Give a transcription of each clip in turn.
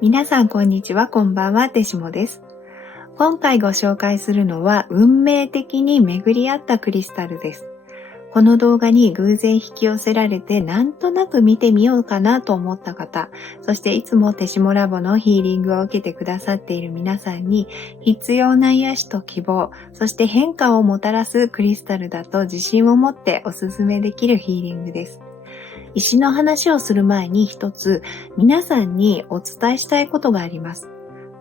皆さんこんにちは、こんばんは、てしもです。今回ご紹介するのは運命的に巡り合ったクリスタルです。この動画に偶然引き寄せられてなんとなく見てみようかなと思った方、そしていつもてしもラボのヒーリングを受けてくださっている皆さんに必要な癒しと希望、そして変化をもたらすクリスタルだと自信を持っておすすめできるヒーリングです。石の話をする前に一つ皆さんにお伝えしたいことがあります。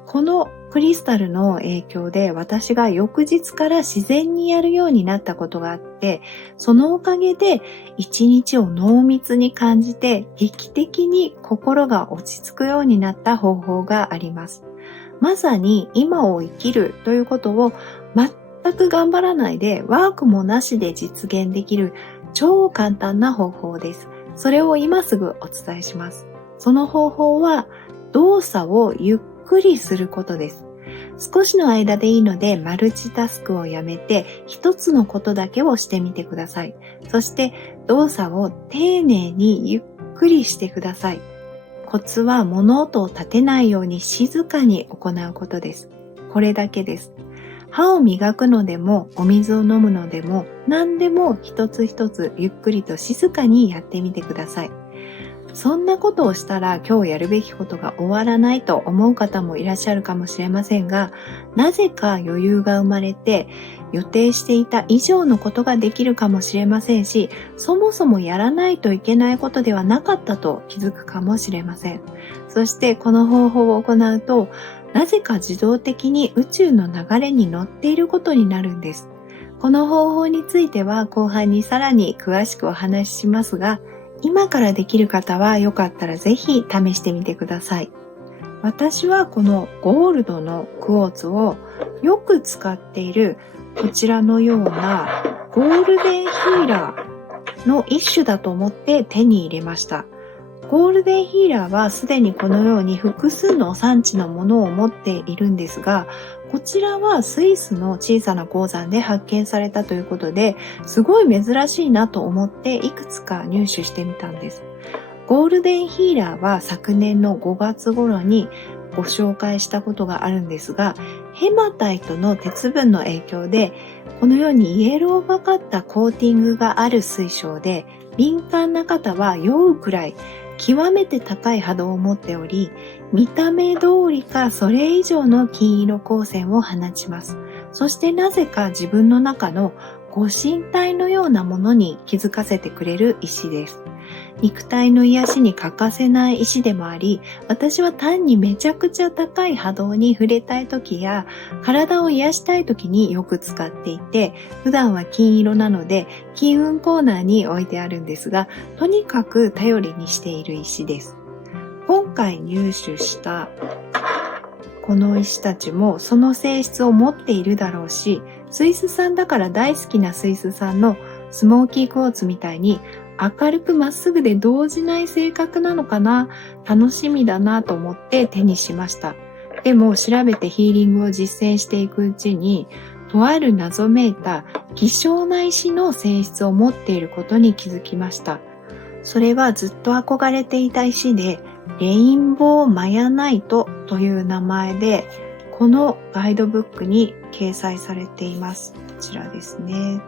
このクリスタルの影響で私が翌日から自然にやるようになったことがあって、そのおかげで一日を濃密に感じて劇的に心が落ち着くようになった方法があります。まさに今を生きるということを全く頑張らないでワークもなしで実現できる超簡単な方法です。それを今すぐお伝えします。その方法は動作をゆっくりすることです。少しの間でいいのでマルチタスクをやめて一つのことだけをしてみてください。そして動作を丁寧にゆっくりしてください。コツは物音を立てないように静かに行うことです。これだけです。歯を磨くのでもお水を飲むのでも何でも一つ一つゆっくりと静かにやってみてください。そんなことをしたら今日やるべきことが終わらないと思う方もいらっしゃるかもしれませんが、なぜか余裕が生まれて予定していた以上のことができるかもしれませんし、そもそもやらないといけないことではなかったと気づくかもしれません。そしてこの方法を行うと、なぜか自動的に宇宙の流れに乗っていることになるんです。この方法については後半にさらに詳しくお話ししますが、今からできる方はよかったらぜひ試してみてください。私はこのゴールドのクォーツをよく使っているこちらのようなゴールデンヒーラーの一種だと思って手に入れました。ゴールデンヒーラーはすでにこのように複数の産地のものを持っているんですが、こちらはスイスの小さな鉱山で発見されたということで、すごい珍しいなと思っていくつか入手してみたんです。ゴールデンヒーラーは昨年の5月頃にご紹介したことがあるんですが、ヘマタイトの鉄分の影響で、このようにイエローがかったコーティングがある水晶で、敏感な方は酔うくらい極めて高い波動を持っており、見た目通りかそれ以上の金色光線を放ちます。そしてなぜか自分の中のご神体のようなものに気づかせてくれる石です。肉体の癒しに欠かせない石でもあり、私は単にめちゃくちゃ高い波動に触れたい時や体を癒したい時によく使っていて、普段は金色なので金運コーナーに置いてあるんですが、とにかく頼りにしている石です。今回入手したこの石たちもその性質を持っているだろうし、スイス産だから大好きなスイス産のスモーキークォーツみたいに明るくまっすぐで動じない性格なのかな、楽しみだなと思って手にしました。でも調べてヒーリングを実践していくうちに、とある謎めいた希少な石の性質を持っていることに気づきました。それはずっと憧れていた石で、レインボーマヤナイトという名前で、このガイドブックに掲載されています。こちらですね。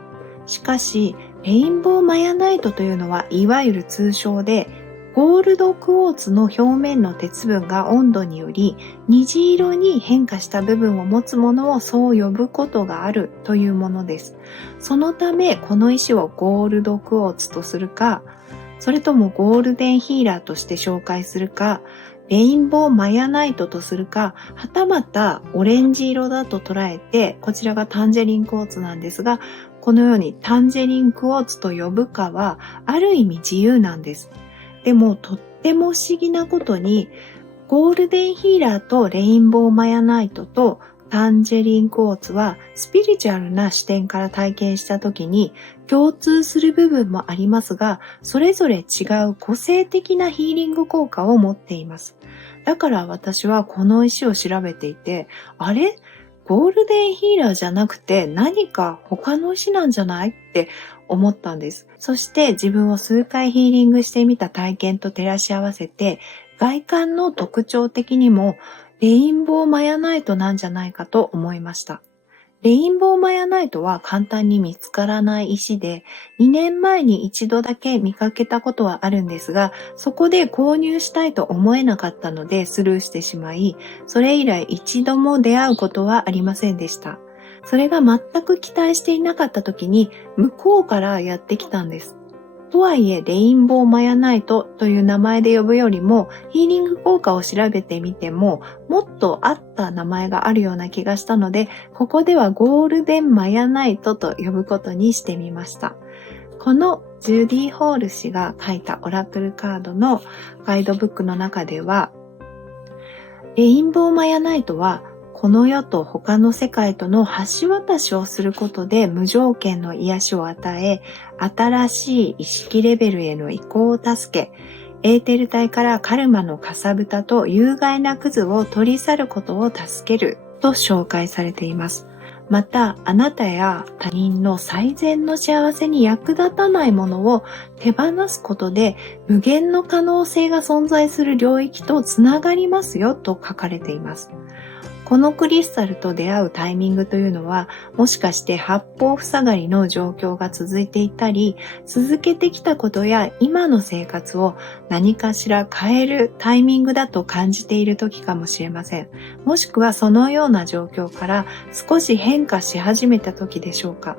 しかし、レインボーマヤナイトというのはいわゆる通称で、ゴールドクォーツの表面の鉄分が温度により虹色に変化した部分を持つものをそう呼ぶことがあるというものです。そのため、この石をゴールドクォーツとするか、それともゴールデンヒーラーとして紹介するか、レインボーマヤナイトとするか、はたまたオレンジ色だと捉えて、こちらがタンジェリンクォーツなんですが、このようにタンジェリンクォーツと呼ぶかはある意味自由なんです。でもとっても不思議なことに、ゴールデンヒーラーとレインボーマヤナイトとタンジェリンクォーツはスピリチュアルな視点から体験したときに共通する部分もありますが、それぞれ違う個性的なヒーリング効果を持っています。だから私はこの石を調べていて、あれ？ゴールデンヒーラーじゃなくて何か他の石なんじゃないって思ったんです。そして自分を数回ヒーリングしてみた体験と照らし合わせて、外観の特徴的にもレインボーマヤナイトなんじゃないかと思いました。レインボーマヤナイトは簡単に見つからない石で、2年前に一度だけ見かけたことはあるんですが、そこで購入したいと思えなかったのでスルーしてしまい、それ以来一度も出会うことはありませんでした。それが全く期待していなかった時に向こうからやってきたんです。とはいえ、レインボーマヤナイトという名前で呼ぶよりも、ヒーリング効果を調べてみても、もっと合った名前があるような気がしたので、ここではゴールデンマヤナイトと呼ぶことにしてみました。このジュディ・ホール氏が書いたオラクルカードのガイドブックの中では、レインボーマヤナイトは、この世と他の世界との橋渡しをすることで無条件の癒しを与え、新しい意識レベルへの移行を助け、エーテル体からカルマのかさぶたと有害なクズを取り去ることを助けると紹介されています。また、あなたや他人の最善の幸せに役立たないものを手放すことで無限の可能性が存在する領域とつながりますよと書かれています。このクリスタルと出会うタイミングというのは、もしかして八方塞がりの状況が続いていたり、続けてきたことや今の生活を何かしら変えるタイミングだと感じている時かもしれません。もしくはそのような状況から少し変化し始めた時でしょうか。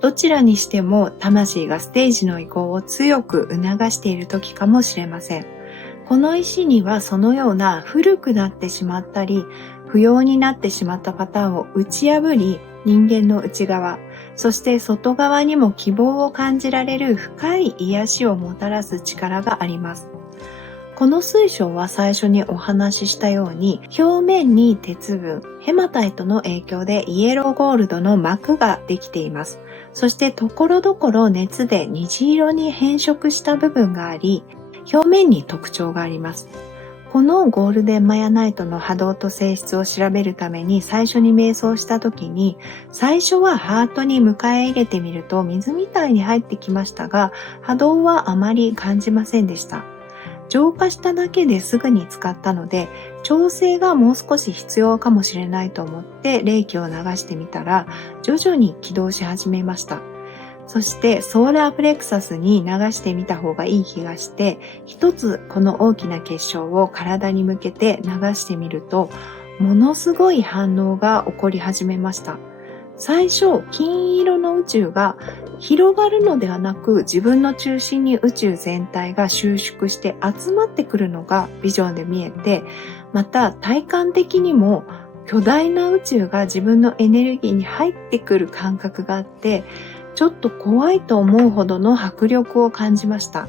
どちらにしても魂がステージの移行を強く促している時かもしれません。この石にはそのような古くなってしまったり、不要になってしまったパターンを打ち破り、人間の内側、そして外側にも希望を感じられる深い癒しをもたらす力があります。この水晶は最初にお話ししたように、表面に鉄分、ヘマタイトの影響でイエローゴールドの膜ができています。そして所々熱で虹色に変色した部分があり、表面に特徴があります。このゴールデンマヤナイトの波動と性質を調べるために最初に瞑想した時に、最初はハートに迎え入れてみると水みたいに入ってきましたが、波動はあまり感じませんでした。浄化しただけですぐに使ったので、調整がもう少し必要かもしれないと思って霊気を流してみたら、徐々に起動し始めました。そしてソーラープレクサスに流してみた方がいい気がして、一つこの大きな結晶を体に向けて流してみると、ものすごい反応が起こり始めました。最初、金色の宇宙が広がるのではなく、自分の中心に宇宙全体が収縮して集まってくるのがビジョンで見えて、また体感的にも巨大な宇宙が自分のエネルギーに入ってくる感覚があって、ちょっと怖いと思うほどの迫力を感じました。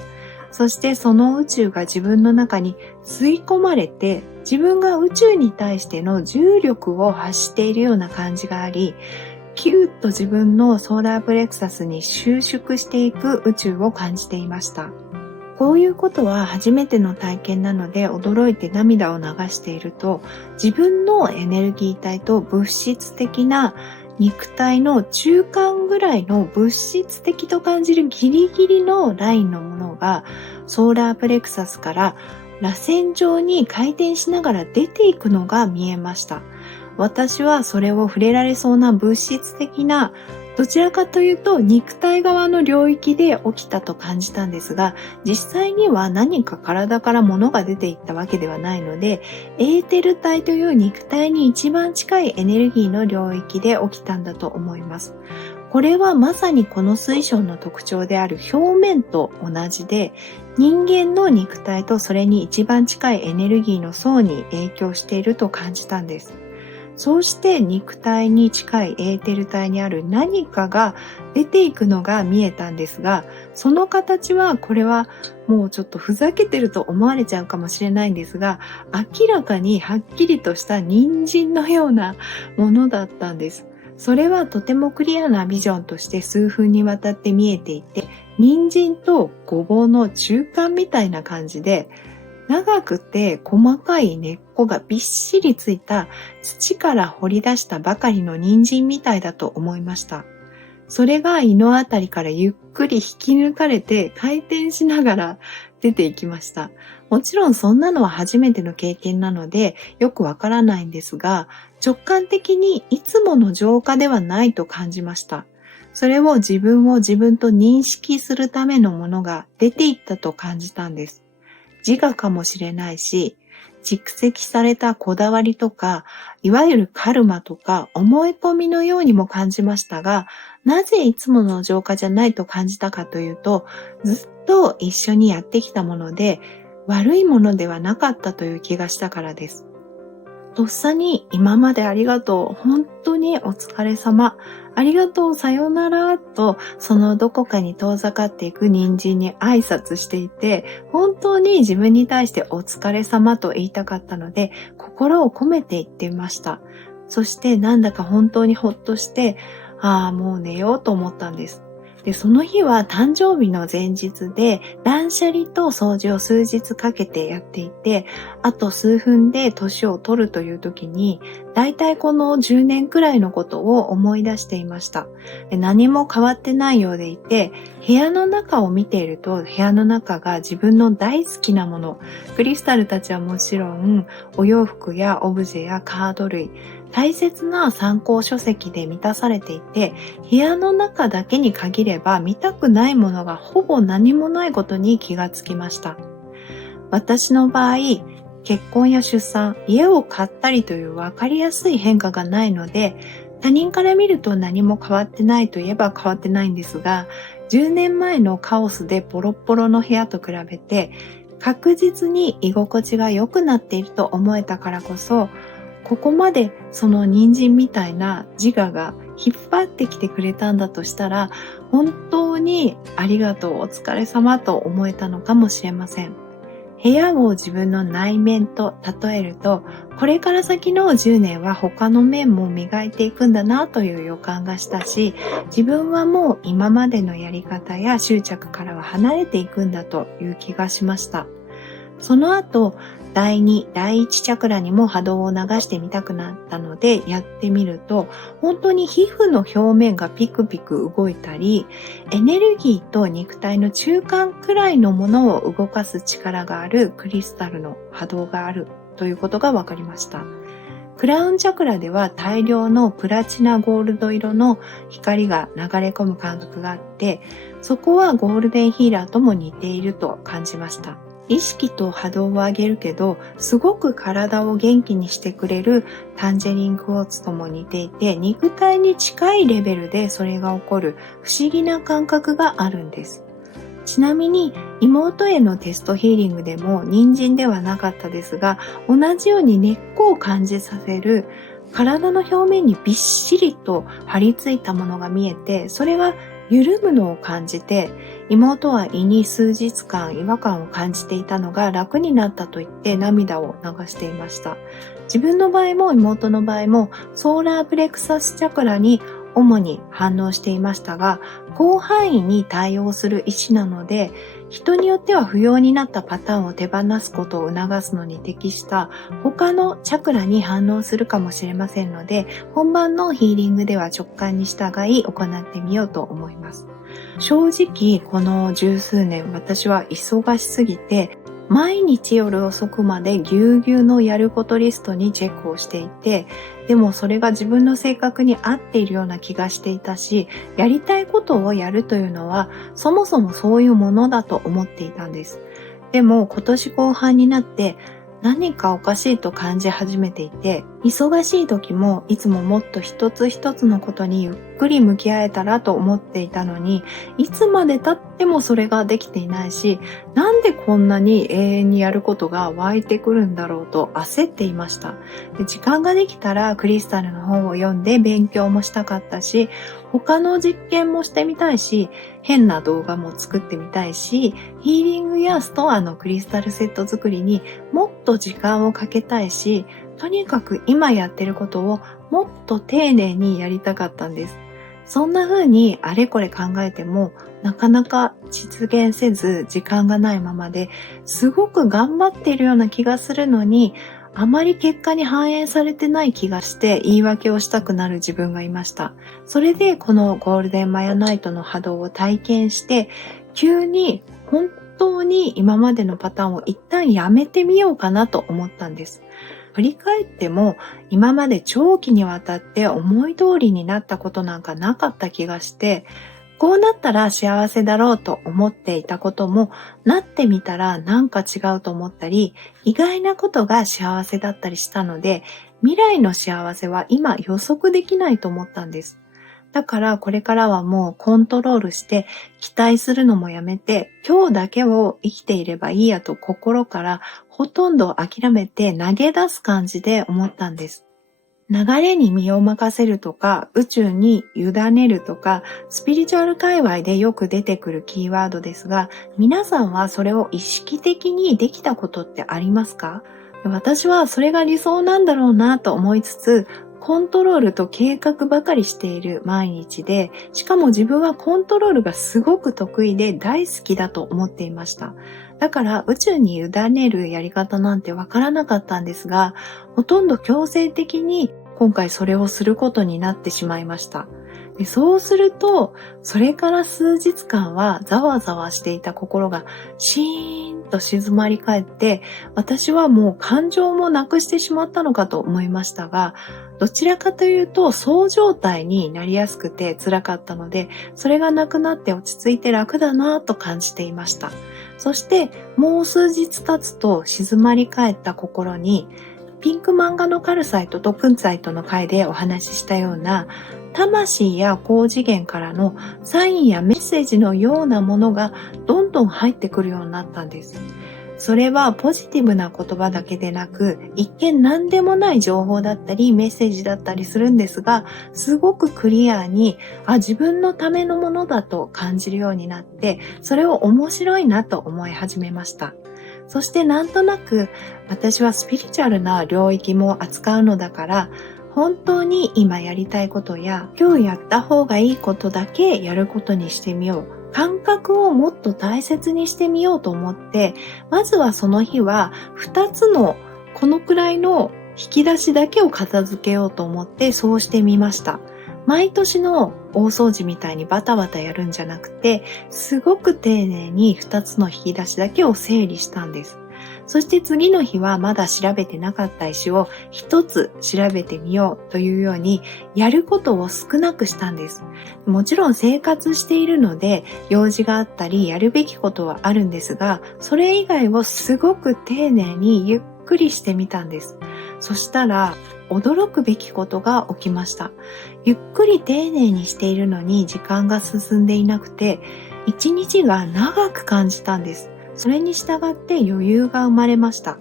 そしてその宇宙が自分の中に吸い込まれて、自分が宇宙に対しての重力を発しているような感じがあり、キューッと自分のソーラープレクサスに収縮していく宇宙を感じていました。こういうことは初めての体験なので驚いて涙を流していると、自分のエネルギー体と物質的な肉体の中間ぐらいの物質的と感じるギリギリのラインのものがソーラープレクサスから螺旋状に回転しながら出ていくのが見えました。私はそれを触れられそうな物質的な、どちらかというと肉体側の領域で起きたと感じたんですが、実際には何か体から物が出ていったわけではないので、エーテル体という肉体に一番近いエネルギーの領域で起きたんだと思います。これはまさにこの水晶の特徴である表面と同じで、人間の肉体とそれに一番近いエネルギーの層に影響していると感じたんです。そうして肉体に近いエーテル体にある何かが出ていくのが見えたんですが、その形はこれはもうちょっとふざけてると思われちゃうかもしれないんですが、明らかにはっきりとした人参のようなものだったんです。それはとてもクリアなビジョンとして数分にわたって見えていて、人参とごぼうの中間みたいな感じで、長くて細かい根っこがびっしりついた土から掘り出したばかりの人参みたいだと思いました。それが胃のあたりからゆっくり引き抜かれて回転しながら出ていきました。もちろんそんなのは初めての経験なのでよくわからないんですが、直感的にいつもの浄化ではないと感じました。それを自分と認識するためのものが出ていったと感じたんです。自我かもしれないし、蓄積されたこだわりとか、いわゆるカルマとか思い込みのようにも感じましたが、なぜいつもの浄化じゃないと感じたかというと、ずっと一緒にやってきたもので、悪いものではなかったという気がしたからです。とっさに今までありがとう、本当にお疲れ様、ありがとう、さようならと、そのどこかに遠ざかっていく人参に挨拶していて、本当に自分に対してお疲れ様と言いたかったので、心を込めて言っていました。そしてなんだか本当にほっとして、もう寝ようと思ったんです。で、その日は誕生日の前日で、断捨離と掃除を数日かけてやっていて、あと数分で年を取るという時に、だいたいこの10年くらいのことを思い出していました。で、何も変わってないようでいて、部屋の中を見ていると、部屋の中が自分の大好きなもの、クリスタルたちはもちろん、お洋服やオブジェやカード類、大切な参考書籍で満たされていて、部屋の中だけに限れば見たくないものがほぼ何もないことに気がつきました。私の場合、結婚や出産、家を買ったりという分かりやすい変化がないので、他人から見ると何も変わってないといえば変わってないんですが、10年前のカオスでボロッボロの部屋と比べて、確実に居心地が良くなっていると思えたからこそ、ここまでその人参みたいな自我が引っ張ってきてくれたんだとしたら、本当にありがとう、お疲れ様と思えたのかもしれません。部屋を自分の内面と例えると、これから先の10年は他の面も磨いていくんだなという予感がしたし、自分はもう今までのやり方や執着からは離れていくんだという気がしました。その後、第2、第1チャクラにも波動を流してみたくなったのでやってみると、本当に皮膚の表面がピクピク動いたり、エネルギーと肉体の中間くらいのものを動かす力があるクリスタルの波動があるということが分かりました。クラウンチャクラでは大量のプラチナゴールド色の光が流れ込む感覚があって、そこはゴールデンヒーラーとも似ていると感じました。意識と波動を上げるけど、すごく体を元気にしてくれるタンジェリンクォーツとも似ていて、肉体に近いレベルでそれが起こる不思議な感覚があるんです。ちなみに妹へのテストヒーリングでも人参ではなかったですが、同じように根っこを感じさせる体の表面にびっしりと張り付いたものが見えて、それが緩むのを感じて、妹は胃に数日間違和感を感じていたのが楽になったと言って涙を流していました。自分の場合も妹の場合もソーラープレクサスチャクラに主に反応していましたが、広範囲に対応する石なので、人によっては不要になったパターンを手放すことを促すのに適した他のチャクラに反応するかもしれませんので、本番のヒーリングでは直感に従い行ってみようと思います。正直この十数年私は忙しすぎて、毎日夜遅くまでぎゅうぎゅうのやることリストにチェックをしていて、でもそれが自分の性格に合っているような気がしていたし、やりたいことをやるというのはそもそもそういうものだと思っていたんです。でも今年後半になって何かおかしいと感じ始めていて、忙しい時もいつももっと一つ一つのことにゆっくり向き合えたらと思っていたのに、いつまで経ってもそれができていないし、なんでこんなに永遠にやることが湧いてくるんだろうと焦っていました。で、時間ができたらクリスタルの本を読んで勉強もしたかったし、他の実験もしてみたいし、変な動画も作ってみたいし、ヒーリングやストアのクリスタルセット作りにもっと時間をかけたいし、とにかく今やってることをもっと丁寧にやりたかったんです。そんな風にあれこれ考えてもなかなか実現せず時間がないままで、すごく頑張っているような気がするのに、あまり結果に反映されてない気がして言い訳をしたくなる自分がいました。それでこのゴールデンマヤナイトの波動を体験して、急に本当に今までのパターンを一旦やめてみようかなと思ったんです。振り返っても今まで長期にわたって思い通りになったことなんかなかった気がして、こうなったら幸せだろうと思っていたことも、なってみたらなんか違うと思ったり、意外なことが幸せだったりしたので、未来の幸せは今予測できないと思ったんです。だからこれからはもうコントロールして期待するのもやめて、今日だけを生きていればいいやと心からほとんど諦めて投げ出す感じで思ったんです。流れに身を任せるとか、宇宙に委ねるとか、スピリチュアル界隈でよく出てくるキーワードですが、皆さんはそれを意識的にできたことってありますか？私はそれが理想なんだろうなと思いつつ、コントロールと計画ばかりしている毎日で、しかも自分はコントロールがすごく得意で大好きだと思っていました。だから宇宙に委ねるやり方なんてわからなかったんですが、ほとんど強制的に今回それをすることになってしまいました。で、そうすると、それから数日間はざわざわしていた心がシーンと静まり返って、私はもう感情もなくしてしまったのかと思いましたが、どちらかというとそう状態になりやすくて辛かったので、それがなくなって落ち着いて楽だなと感じていました。そしてもう数日経つと静まり返った心に、ピンク漫画のカルサイトとクンサイトの回でお話ししたような魂や高次元からのサインやメッセージのようなものがどんどん入ってくるようになったんです。それはポジティブな言葉だけでなく、一見何でもない情報だったりメッセージだったりするんですが、すごくクリアに、自分のためのものだと感じるようになって、それを面白いなと思い始めました。そしてなんとなく私はスピリチュアルな領域も扱うのだから、本当に今やりたいことや今日やった方がいいことだけやることにしてみよう。感覚をもっと大切にしてみようと思って、まずはその日は2つのこのくらいの引き出しだけを片付けようと思ってそうしてみました。毎年の大掃除みたいにバタバタやるんじゃなくて、すごく丁寧に2つの引き出しだけを整理したんです。そして次の日はまだ調べてなかった石を1つ調べてみようというように、やることを少なくしたんです。もちろん生活しているので用事があったりやるべきことはあるんですが、それ以外をすごく丁寧にゆっくりしてみたんです。そしたら驚くべきことが起きました。ゆっくり丁寧にしているのに時間が進んでいなくて、一日が長く感じたんです。それに従って余裕が生まれました。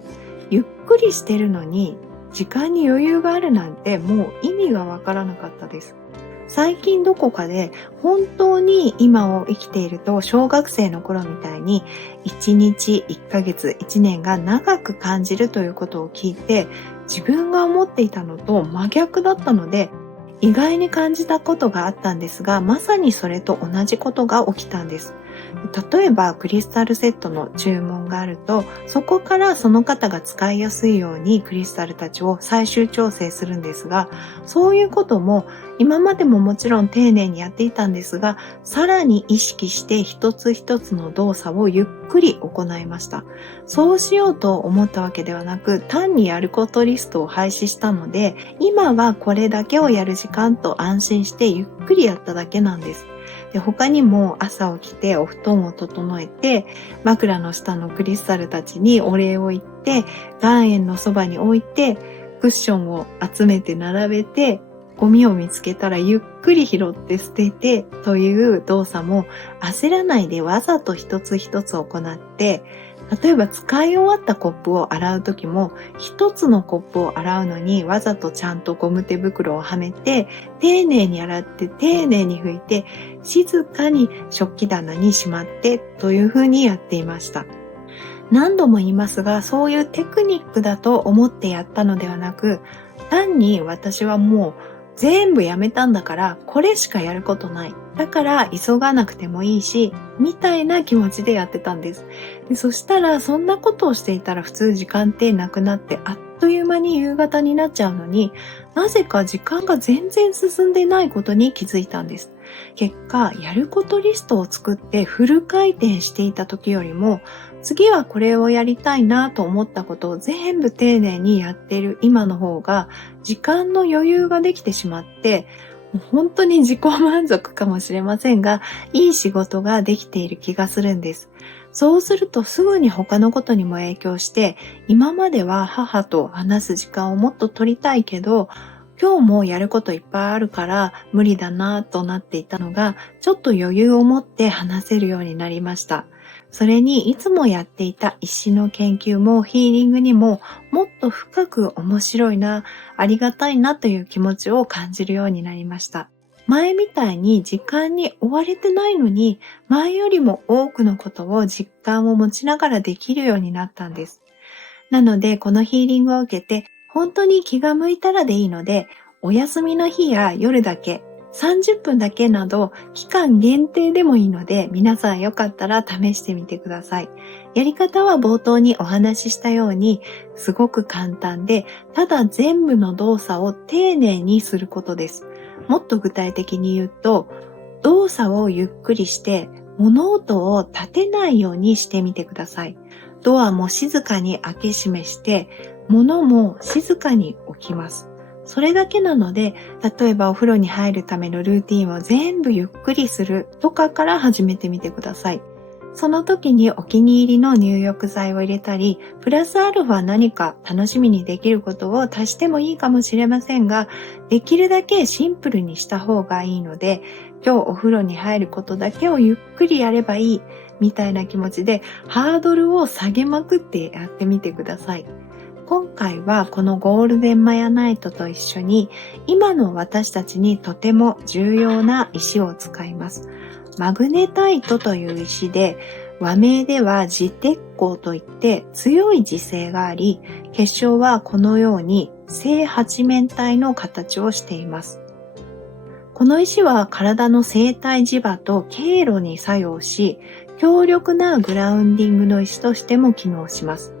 ゆっくりしてるのに時間に余裕があるなんてもう意味がわからなかったです。最近どこかで本当に今を生きていると小学生の頃みたいに1日、1ヶ月、1年が長く感じるということを聞いて、自分が思っていたのと真逆だったので意外に感じたことがあったんですが、まさにそれと同じことが起きたんです。例えばクリスタルセットの注文があると、そこからその方が使いやすいようにクリスタルたちを最終調整するんですが、そういうことも今までももちろん丁寧にやっていたんですが、さらに意識して一つ一つの動作をゆっくり行いました。そうしようと思ったわけではなく、単にやることリストを廃止したので、今はこれだけをやる時間と安心してゆっくりやっただけなんです。で、他にも朝起きてお布団を整えて、枕の下のクリスタルたちにお礼を言って、岩塩のそばに置いて、クッションを集めて並べて、ゴミを見つけたらゆっくり拾って捨ててという動作も焦らないでわざと一つ一つ行って、例えば使い終わったコップを洗うときも、一つのコップを洗うのにわざとちゃんとゴム手袋をはめて、丁寧に洗って丁寧に拭いて、静かに食器棚にしまってというふうにやっていました。何度も言いますが、そういうテクニックだと思ってやったのではなく、単に私はもう全部やめたんだからこれしかやることない。だから急がなくてもいいし、みたいな気持ちでやってたんです。で、そしたらそんなことをしていたら普通時間ってなくなってあっという間に夕方になっちゃうのに、なぜか時間が全然進んでないことに気づいたんです。結果、やることリストを作ってフル回転していた時よりも、次はこれをやりたいなと思ったことを全部丁寧にやっている今の方が、時間の余裕ができてしまって、もう本当に自己満足かもしれませんが、いい仕事ができている気がするんです。そうするとすぐに他のことにも影響して、今までは母と話す時間をもっと取りたいけど、今日もやることいっぱいあるから無理だなとなっていたのが、ちょっと余裕を持って話せるようになりました。それにいつもやっていた石の研究もヒーリングにももっと深く面白いな、ありがたいなという気持ちを感じるようになりました。前みたいに時間に追われてないのに、前よりも多くのことを実感を持ちながらできるようになったんです。なので、このヒーリングを受けて、本当に気が向いたらでいいので、お休みの日や夜だけ、30分だけなど、期間限定でもいいので、皆さんよかったら試してみてください。やり方は冒頭にお話ししたように、すごく簡単で、ただ全部の動作を丁寧にすることです。もっと具体的に言うと、動作をゆっくりして、物音を立てないようにしてみてください。ドアも静かに開け閉めして、物も静かに置きます。それだけなので、例えばお風呂に入るためのルーティンを全部ゆっくりするとかから始めてみてください。その時にお気に入りの入浴剤を入れたり、プラスアルファ何か楽しみにできることを足してもいいかもしれませんが、できるだけシンプルにした方がいいので、今日お風呂に入ることだけをゆっくりやればいいみたいな気持ちでハードルを下げまくってやってみてください。今回はこのゴールデンマヤナイトと一緒に今の私たちにとても重要な石を使います。マグネタイトという石で、和名では磁鉄鉱といって強い磁性があり、結晶はこのように正八面体の形をしています。この石は体の生体磁場と経路に作用し、強力なグラウンディングの石としても機能します。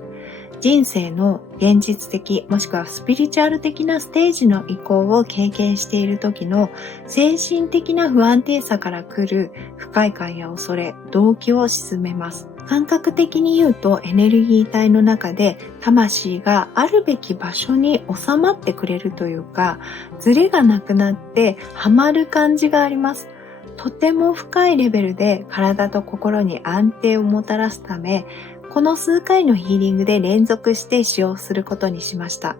人生の現実的もしくはスピリチュアル的なステージの移行を経験している時の精神的な不安定さから来る不快感や恐れ、動機を鎮めます。感覚的に言うとエネルギー体の中で魂があるべき場所に収まってくれるというか、ズレがなくなってはまる感じがあります。とても深いレベルで体と心に安定をもたらすため、この数回のヒーリングで連続して使用することにしました。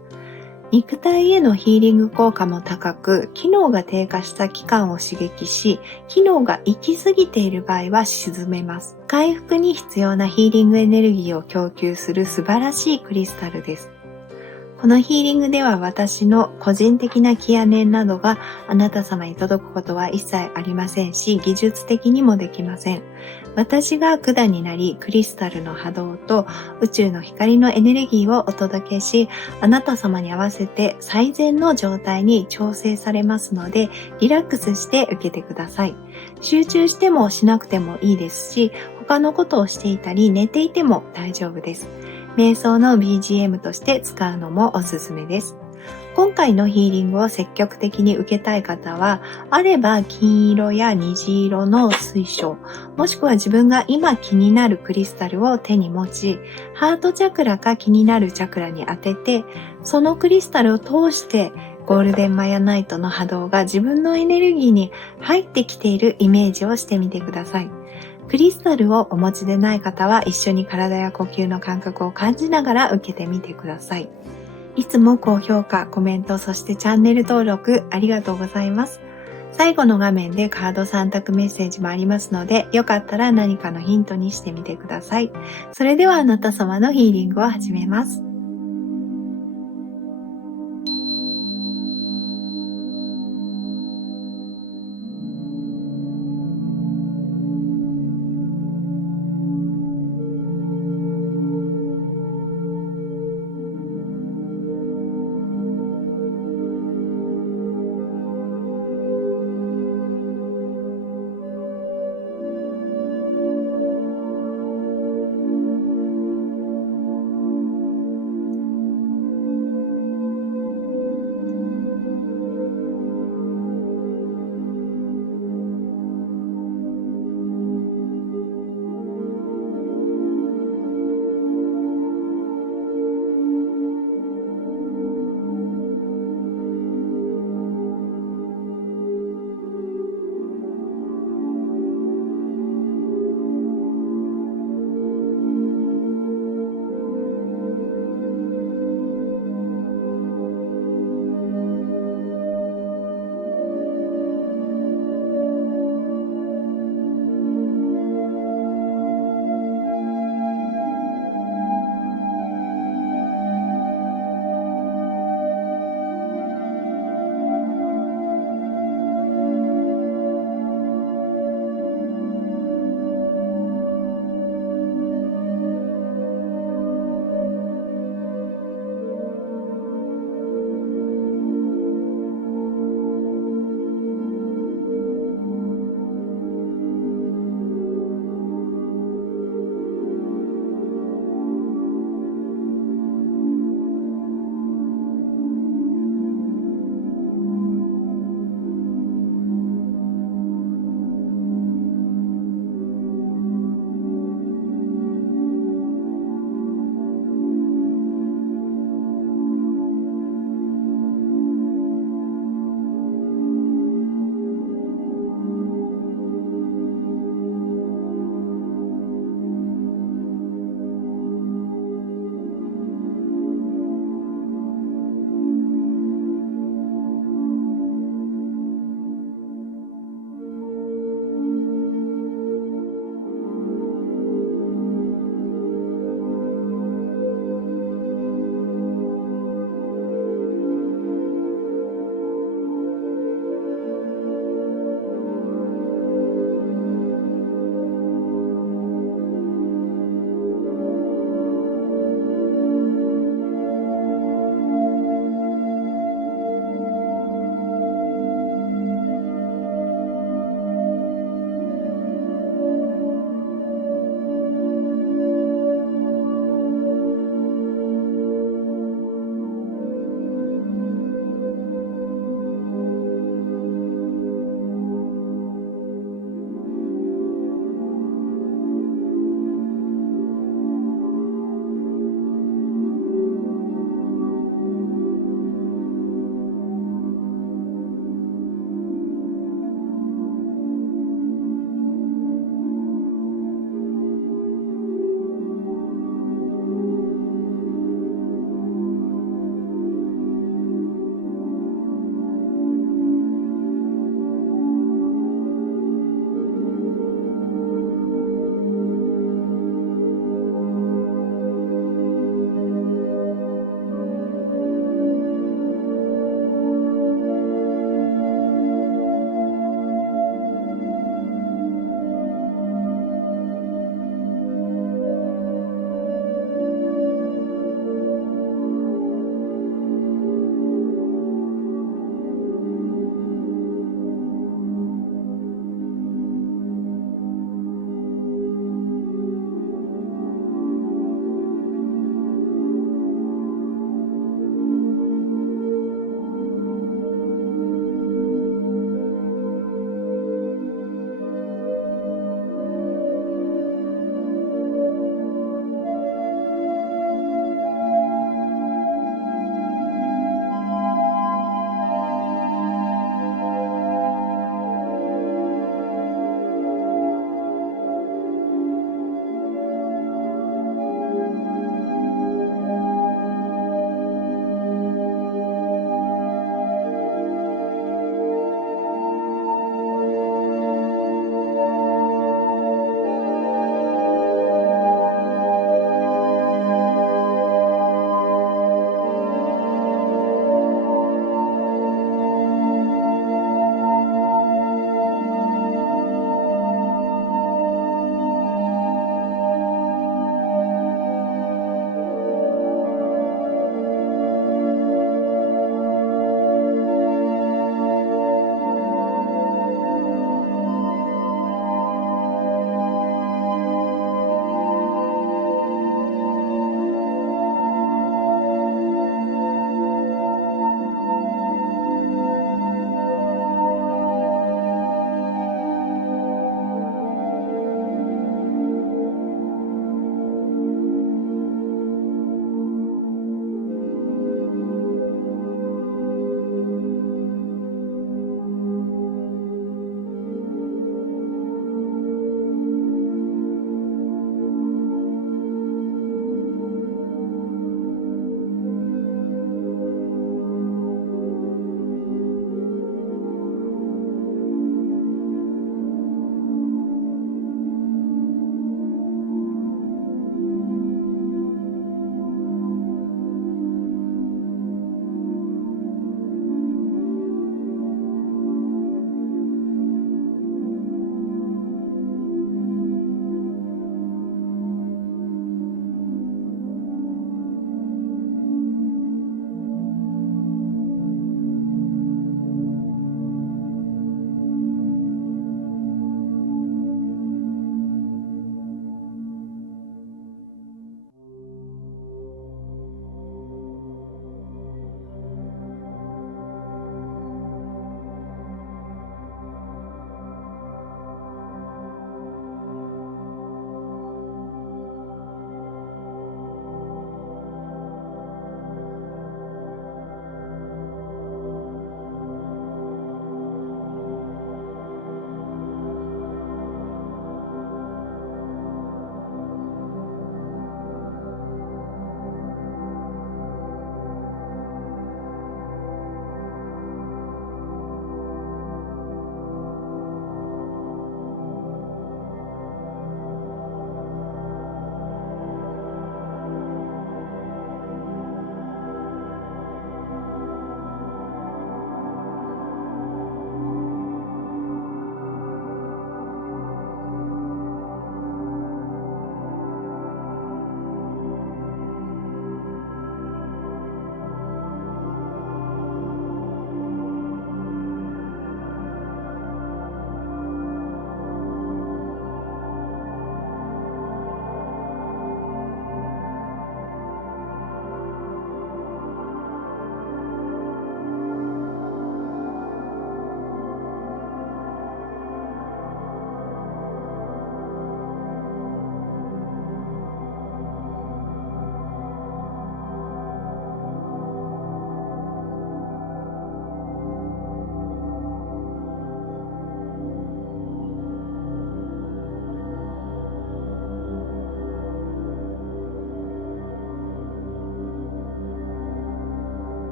肉体へのヒーリング効果も高く、機能が低下した器官を刺激し、機能が行き過ぎている場合は沈めます。回復に必要なヒーリングエネルギーを供給する素晴らしいクリスタルです。このヒーリングでは私の個人的な気や念などがあなた様に届くことは一切ありませんし、技術的にもできません。私が管になり、クリスタルの波動と宇宙の光のエネルギーをお届けし、あなた様に合わせて最善の状態に調整されますので、リラックスして受けてください。集中してもしなくてもいいですし、他のことをしていたり寝ていても大丈夫です。瞑想の BGM として使うのもおすすめです。今回のヒーリングを積極的に受けたい方は、あれば金色や虹色の水晶、もしくは自分が今気になるクリスタルを手に持ち、ハートチャクラか気になるチャクラに当てて、そのクリスタルを通してゴールデンマヤナイトの波動が自分のエネルギーに入ってきているイメージをしてみてください。クリスタルをお持ちでない方は一緒に体や呼吸の感覚を感じながら受けてみてください。いつも高評価、コメント、そしてチャンネル登録ありがとうございます。最後の画面でカード3択メッセージもありますので、よかったら何かのヒントにしてみてください。それではあなた様のヒーリングを始めます。